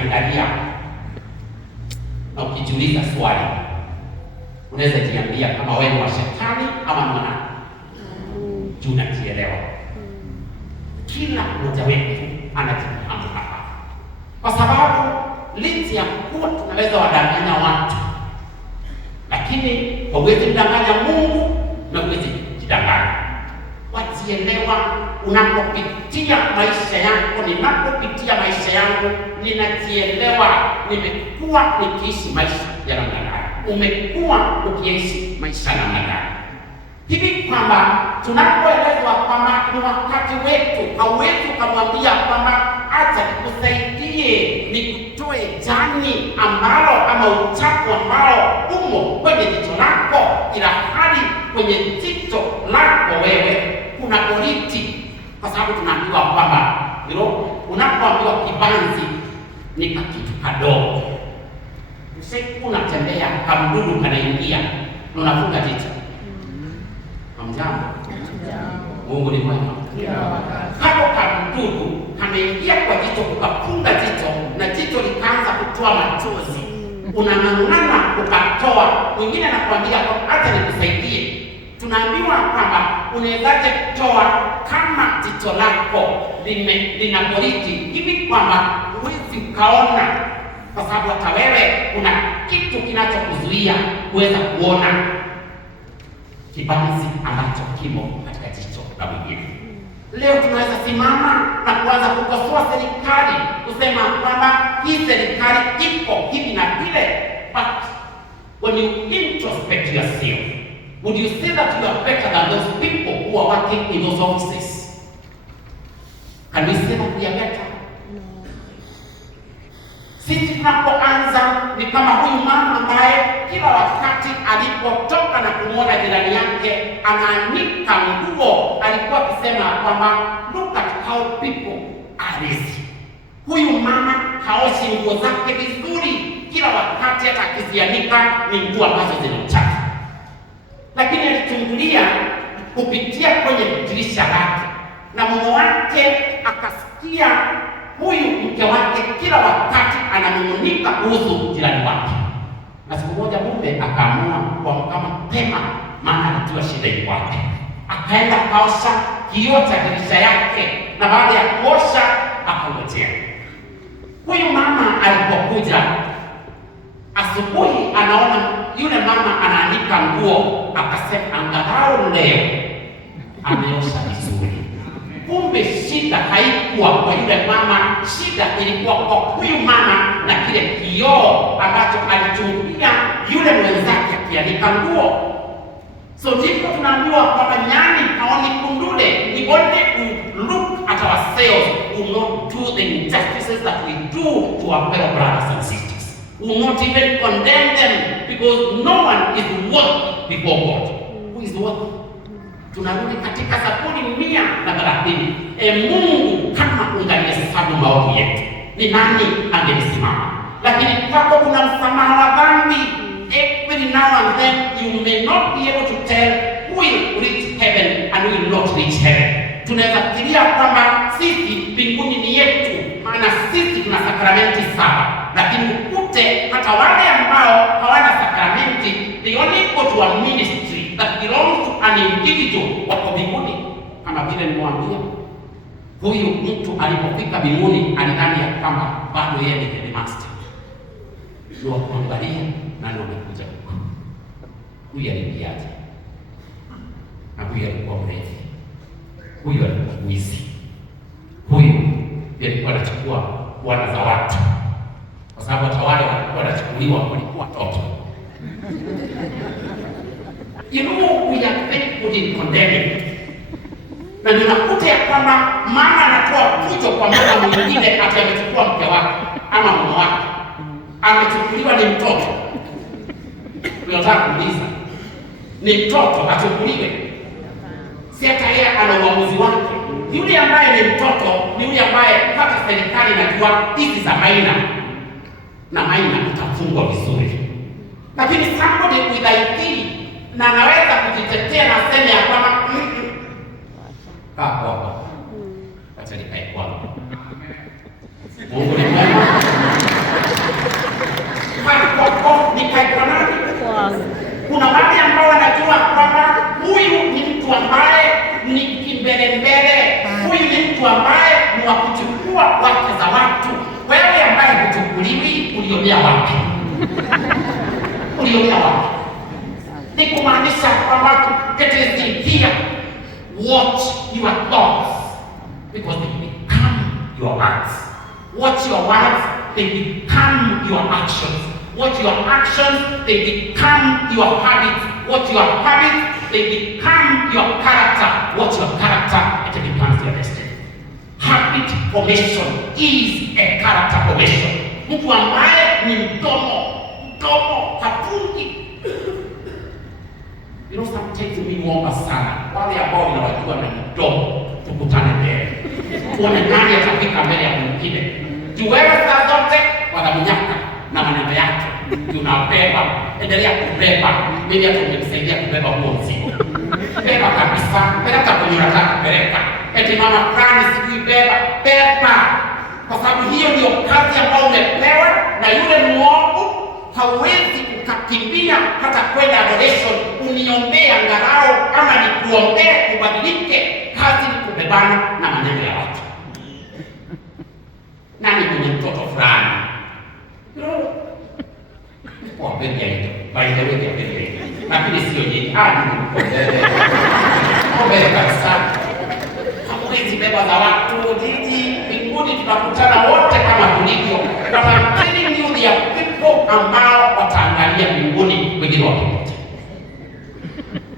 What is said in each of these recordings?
ukijiangalia na ukijiuliza swali, unaweza jiambia kama wewe ni wa shetani ama ni mwana juu unajielewa. Kila mmoja wetu anajifahamu hapa, kwa sababu licha ya kuwa tunaweza wadanganya watu, lakini hauwezi mdanganya Mungu na huwezi kujidanganya. Wajielewa unapopitia maisha yako. Ninapopitia maisha yangu ninajielewa, nimekuwa nikiishi maisha ya namna gani, umekuwa ukiishi maisha ya namna gani, hivi kwamba tunapoelezwa kwamba ni wakati wetu, hauwezi ukamwambia kwamba acha nikusaidie nikutoe jani ambalo ama uchafu ambao umo kwenye jicho lako, ila hali kwenye jicho lako wewe kuna boriti, kwa sababu tunaambiwa kwamba unapoambiwa kibanzi ni kitu kadogo. Usiku unatembea kamdudu kanaingia na unafunga jicho. Hamjambo? Mungu ni mwema. Hapo kamdudu kameingia kwa jicho, kukafunga jicho na jicho likaanza kutoa machozi, unang'ang'ana ukatoa. Mwingine anakuambia hata nikusaidie. Tunaambiwa kwamba unawezaje kutoa kama jicho lako lina boriti hivi kwamba huwezi ukaona, kwa sababu hata wewe kuna kitu kinachokuzuia kuweza kuona kibanzi ambacho kimo katika jicho la mwingine. Leo tunaweza simama na kuanza kukosoa serikali, kusema kwamba hii serikali iko hivi na vile, but when you introspect yourself, would you say that you are better than those people who are working in those offices? Can we say that we are better? Sisi tunapoanza ni kama huyu mama ambaye kila wakati alipotoka na kumwona jirani yake anaanika nguo, alikuwa akisema kwamba look at how people are lazy. Huyu mama haoshi nguo zake vizuri, kila wakati hata akizianika ni nguo ambazo zina uchafu. Lakini alichungulia kupitia kwenye dirisha lake na mume wake akasikia huyu mke wake kila wakati ananung'unika kuhusu jirani wake. Na siku moja mume akaamua kuamka mapema, maana alijua shida iko wapi. Akaenda kaosha kioo cha dirisha yake, na baada ya kuosha akangojea. Huyu mama alipokuja asubuhi, anaona yule mama anaanika nguo, akasema angalau leo ameosha vizuri. Kumbe shida haikuwa kwa yule mama, shida ilikuwa kwa huyu mama na kile kioo ambacho alichungulia yule mwenzake akianika nguo. So ndipo tunaambiwa kwamba nyani haoni kundule. We only look at ourselves, we will not do the injustices that we do to our fellow brothers and sisters. We will not even condemn them, because no one is worthy before God. Who is worthy? Tunarudi katika Zaburi 130. Mungu, kama ungalihesabu maovu yetu, ni nani angelisimama? Lakini kwako kuna msamaha wa dhambi. Every now and then you may not be able to tell who will reach heaven and who will not reach heaven. Tunaweza fikiria kwamba sisi mbinguni ni yetu, maana sisi tuna sakramenti 7, lakini ukute hata wale ambao hawana sakramenti, they only go to a ministry that belongs to an individual, wako mbinguni. Kama vile nimwambia, huyu mtu alipofika mbinguni alidhani ya kwamba bado yeye ni headmaster. Ndio kuangalia nani amekuja huko. Huyu alipiaje? Na huyu alikuwa mrefu. Huyu alikuwa mwizi. Huyu alikuwa anachukua wana za watu. Kwa sababu hata wale walikuwa wanachukuliwa walikuwa watoto. You know, we are very good in condemning. Na ninakuta ya kwamba mama anatoa fujo kwa mama mwingine ati amechukua mke wake ama mume wake. Amechukuliwa ni mtoto. Unataka kuuliza, ni mtoto achukuliwe? Si hata yeye ana uamuzi wake. Yule ambaye ni mtoto ni yule ambaye hata serikali inajua hizi za maina na maina itafungwa vizuri. Lakini somebody with ID na anaweza kujitetea na sema ya kwamba acha nikae kwangu. Mungu ni mwema. ulionea wapi? Ulionea wapi? Ni kumaanisha kwamba it is in here what your thoughts, because they become your words. What your words, they become your actions. What your actions, they become your habits. What your habits, they become your character. What your character, it becomes your destiny. Habit formation is a character formation. Mtu ambaye ni mdomo hafungi. You know, sometimes mimi huomba sana wale ambao ninawajua na mdomo, tukutane mbele, tuone nani atafika mbele ya mwingine. Wewe saa zote wanamnyaka na maneno yake, tunabeba, endelea kubeba. Mimi hata nimesaidia kubeba huo mzigo. Beba kabisa, peleka kwenye unataka kupeleka. Eti mama fulani sijui beba. Kwa sababu hiyo ndio kazi ambayo umepewa, na yule mwovu hawezi kukimbia hata kwenda adoration uniombea angalau ama nikuombee kubadilike. Kazi ni kubebana na maneno ya watu. Nani mwenye mtoto fulani? Kwa begi yetu, by the way ya begi. Lakini sio yeye. Ni mbele kabisa. Hamwezi beba za watu jiji mbinguni, tunakutana wote kama tulivyo. But I'm telling you, there are people ambao wataangalia mbinguni wengine wakipotea.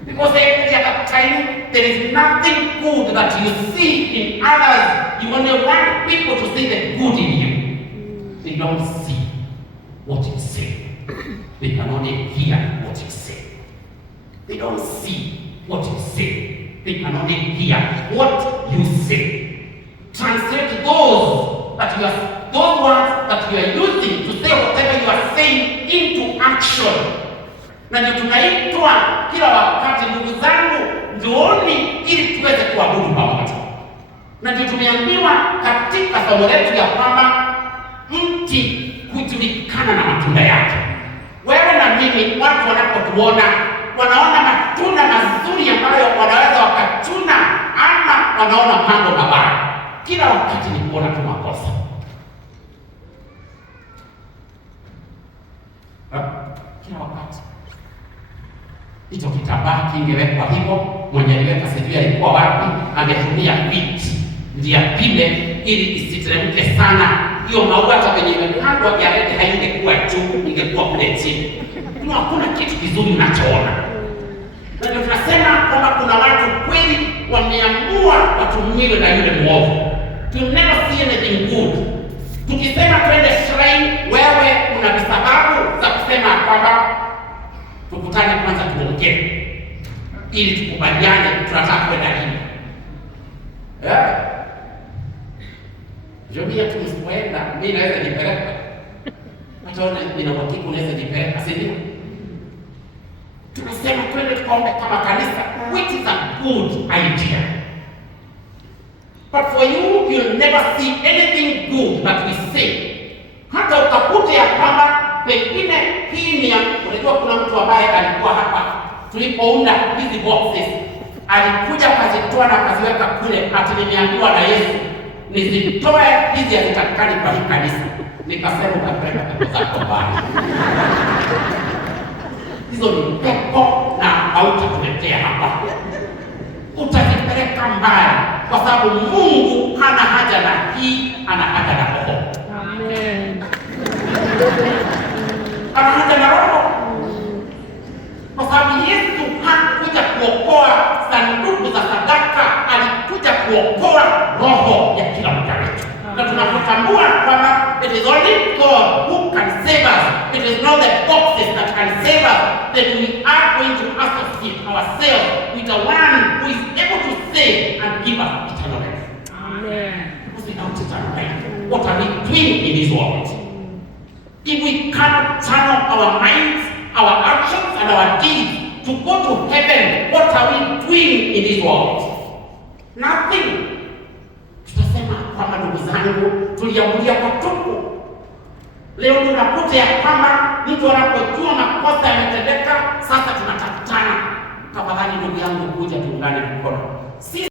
Because every other time there is nothing good that you see in others. You only want people to see the good in you. They don't see what you say. They can only hear what you say. They don't see what you say. They can only hear what you say. Translate those words that you are using to say whatever you are saying into action. Na ndio tunaitwa kila wakati, ndugu zangu, njooni ili tuweze kuabudu pamoja. Na ndio tumeambiwa katika somo letu ya kwamba mti hujulikana na matunda yake. Wewe na mimi, watu wanapotuona wanaona matunda mazuri ambayo wanaweza wakachuna, ama wanaona mambo mabaya. Kila wakati ni kuona tu makosa. Kila wakati hicho kitambaa kingewekwa hivyo, mwenye aliweka sijui alikuwa wapi, angetumia viti ndio apime ili isiteremke sana. Hiyo maua hata kwenye imepandwa yarede haingekuwa juu, ingekuwa kule chini. Hakuna kitu kizuri unachoona. Na ndio tunasema kwamba kuna watu kweli wameamua watumiwe na yule mwovu. To never see anything good. Tukisema twende shrine, wewe una sababu za kusema kwamba tukutane kwanza tuongee ili tukubaliane tunataka kwenda nini. Jomia tusipoenda, mimi naweza nipeleka. Hata nina uhakika unaweza nipeleka, si ndio? Tunasema twende tuombe kama kanisa, which is a good idea. But for you, you'll never see anything good that we say. Hata ukakute ya kwamba pengine hii ni, unajua kuna mtu ambaye alikuwa hapa tulipounda hizi boxes, alikuja akazitoa na akaziweka kule, ati nimeambiwa na Yesu nizitoe hizi hazitakikani kwa hii kanisa. Nikasema utapeleka pepo zako mbali. Hizo ni pepo na hautatuletea hapa. Utazipeleka mbali, kwa sababu Mungu hana haja na hii, ana haja na roho. Amen. Ana haja na roho. Kwa sababu Yesu hakuja kuokoa sanduku za sadaka, alikuja kuokoa roho ya kila mmoja wetu. Na tunapotambua kwamba it is only God who can save us, it is not the boxes that can save us, that we are going to associate ourselves with the one who is able to save and give us eternal life. Amen. Because without eternal life, what are we doing in this world? If we cannot channel our minds, our actions and our deeds to go to heaven, what are we doing in this world? Nothing. Tutasema kwamba ndugu zangu, tuliambulia kwa tupu. Leo tunakuta ya kwamba mtu anapojua makosa yametendeka, sasa tunatafutana. Tafadhali ndugu yangu, kuja tuungane mkono.